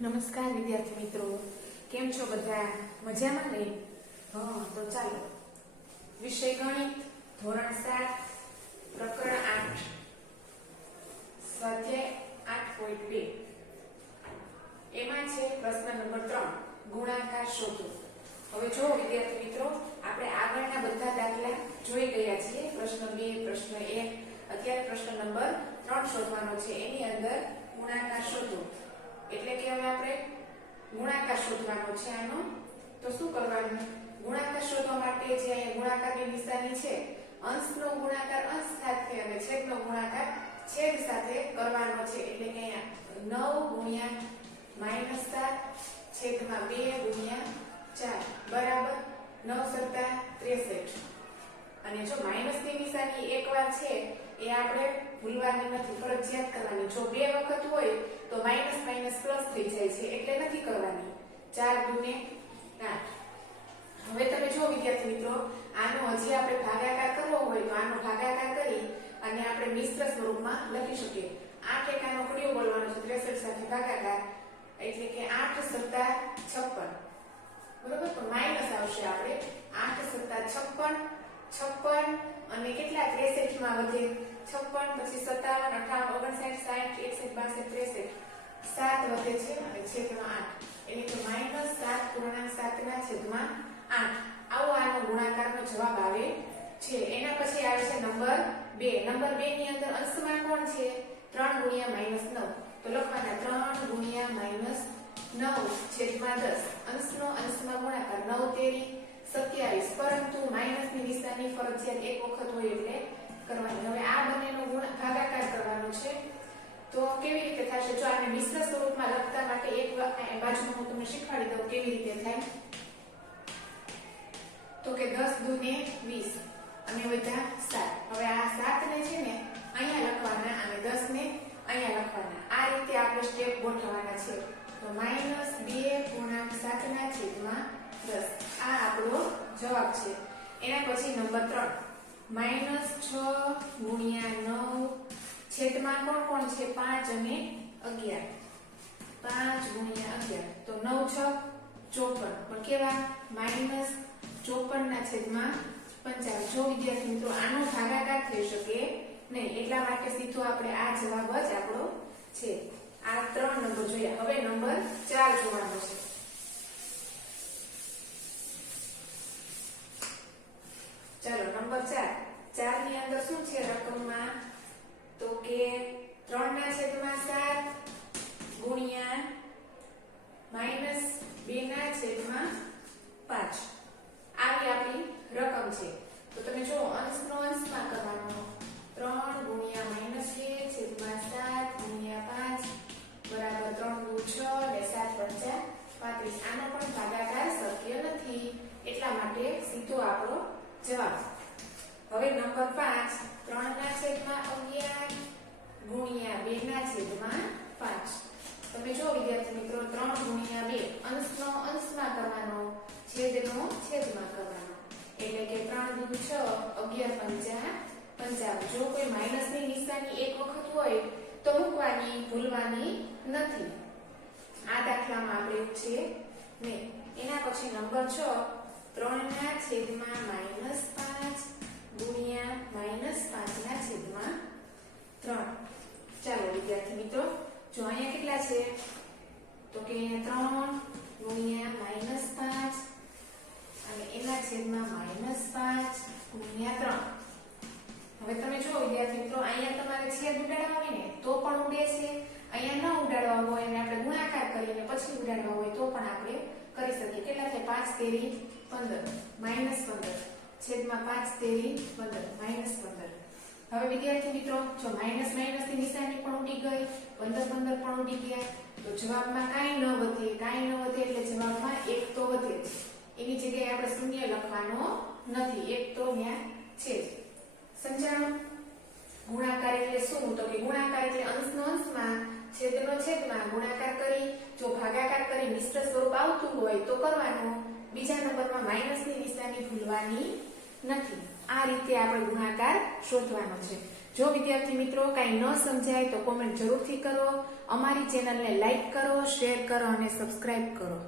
નમસ્કાર વિદ્યાર્થી મિત્રો, કેમ છો બધા? મજામાં ને? તો ચાલો વિષય ગણિત ધોરણ 7 પ્રકરણ 8 સ્વાધ્યાય 8.2 એમાં છે પ્રશ્ન નંબર 3 ગુણાકાર શોધો. હવે જો વિદ્યાર્થી મિત્રો, આપણે આગળના બધા દાખલા જોઈ ગયા છીએ. પ્રશ્ન 2, પ્રશ્ન 1, અત્યારે પ્રશ્ન નંબર 3 શોધવાનો છે. એની અંદર ગુણાકાર શોધો એટલે કે હવે આપણે ગુણાકાર શોધવાનો છે આનો. તો શું કરવાનું? ગુણાકાર શોધવા માટે જે અહીંયા ગુણાકારની નિશાની છે, અંશનો ગુણાકાર અંશ સાથે અને છેદનો ગુણાકાર છેદ સાથે કરવાનો છે. એટલે કે અહીંયા 9 ગુણ્યા -7 છેદમાં 2 ગુણ્યા 4 બરાબર 9 સત્તા 63. અને જો માઈનસની નિશાની એકવાર છે એ આપણે ભૂલવાની નથી, ફરજિયાત કરવાની. જો 2 વખત હોય તો માઈનસ માઈનસ પ્લસ થઈ જાય છે, એટલે નથી કરવાની. 4 દુને 8. હવે તમે જો વિદ્યાર્થી મિત્રો, આનો હજી આપણે ભાગાકાર કરવો હોય તો આનો ભાગાકાર કરી અને આપણે મિશ્ર સ્વરૂપમાં લખી શકીએ. 8 એકાનો ઘડિયો બોલવાનો છે, 63 સાથે ભાગાકાર એટલે કે 8 સત્તા 56 બરોબર. તો માઈનસ આવશે આપણે 8 સત્તા 56 અને કેટલા 63 માં વધે 56, પછી 57, 58, 59, 60, 61, 62, 63 7 વધે છે અને છેદમાં 8 એટલે કે -7.7/8. આવો આનો ગુણાકારનો જવાબ આવે છે. એના પછી આવે છે નંબર 2. નંબર 2 ની અંદર અંશમાં કોણ છે? 3 ગુણ્યા -9. તો લખવાના 3 ગુણ્યા -9 છેદમાં 10. અંશનો અંશમાં ગુણાકાર 9 તેરી 27, પરંતુ માઈનસની નિશાની ફરજિયાત એક વખત હોય એટલે કરવાની. હવે આ બંનેનો ભાગાકાર કરવાનો છે. તો કેવી રીતે થશે? જો આને મિશ્ર સ્વરૂપમાં લખતા માટે એક બાજુમાં હું તમને શીખવાડી દઉં કેવી રીતે થાય. તો કે 10 દુને 20 અને બધા 7. હવે આ 7 ને છે ને અહીંયા લખવાના અને 10 ને અહીંયા લખવાના. આ રીતે આપણે સ્ટેપ ગોઠવવાના છે. તો -2.7/10 આ આપણો જવાબ છે. એના પછી નંબર 3 -6 ગુણ્યા 9 છેદમાં કોણ છે? 5 અને 11. 5 ગુણ્યા 11 તો 9 6 54 પણ કેવા? -54 ના છેદમાં 55. જો વિદ્યાર્થી મિત્રો, આનો ભાગાકાર થઈ શકે નહીં, એટલા માટે સીધો આપણે આ જવાબ જ આપણો છે. આ 3 નંબર જોયા. હવે નંબર 4 જોવાનો છે. ચાલો નંબર 4 ની અંદર શું છે રકમમાં? તો કે 3 ના છેદમાં 7 ગુણ્યા -2 ના છેદમાં 5 આવી આપણી રકમ છે. તો તમે જો અંશનો અંશમાં કરવાનો. 3 ગુણ્યા -2 છેદમાં 7 ગુણ્યા 5 બરાબર 3 દુ 6 અને 7 પંચા 35. આનો પણ ભાગાકાર શક્ય નથી, એટલા માટે સીધો આપણો જવાબ. હવે નંબર 5 3 ના છેદમાં 11 ગુણ્યા 2 ના છેદમાં 5. તમે જો વિદ્યાર્થી મિત્રો, 3 ગુણ્યા 2 અંશનો અંશમાં કરવાનો, છેદનો છેદમાં કરવાનો. એટલે કે 3 દુ 6 11 પંચા 55. જો કોઈ માઈનસની નિશાની એક વખત હોય તો મૂકવાની, ભૂલવાની નથી. આ દાખલામાં આપણે એવું છે ને. એના પછી નંબર 6 3 ના છેદમાં -5 ગુણ્યા -5 ના છેદમાં 3. ચાલો વિદ્યાર્થી મિત્રો, જો અહીંયા કેટલા છે? તો કે 3 ગુણ્યા -5 અને એના છેદમાં -5 ગુણ્યા 3. હવે તમે જો વિદ્યાર્થી મિત્રો, અહીંયા તમારે છેદ ઉડાડવા હોય ને તો પણ ઉડે છે, અહીંયા ન ઉડાડવા હોય અને આપણે ગુણાકાર કરીને પછી ઉડાડવા હોય તો પણ આપણે કરી શકીએ. કેટલા થાય? 5 તેરી 15 -15 છેદમાં 5 તેરી 15 -15. હવે વિદ્યાર્થી મિત્રો, જો માઈનસ માઈનસની નિશાની પણ ઉડી ગઈ, 15 15 પણ ઉડી ગયા, તો જવાબમાં કાંઈ ન વધે. એટલે જવાબમાં 1 તો વધે જ. એની જગ્યાએ આપણે શૂન્ય લખવાનો નથી, 1 તો ત્યાં છે જ. સમજાણું? ગુણાકાર એટલે શું? તો કે ગુણાકાર એટલે અંશનો અંશમાં છેદનો છેદમાં ગુણાકાર કરી, જો ભાગાકાર કરી મિશ્ર સ્વરૂપ આવતું હોય તો કરવાનું. બીજા નંબરમાં માઈનસની નિશાની ભૂલવાની નથી. આ રીતે આપણે ગુણાકાર શોધવાનો છે. જો વિદ્યાર્થી મિત્રો કાંઈ ન સમજાય તો કોમેન્ટ જરૂરથી કરો. અમારી ચેનલને લાઈક કરો, શેર કરો અને સબસ્ક્રાઇબ કરો.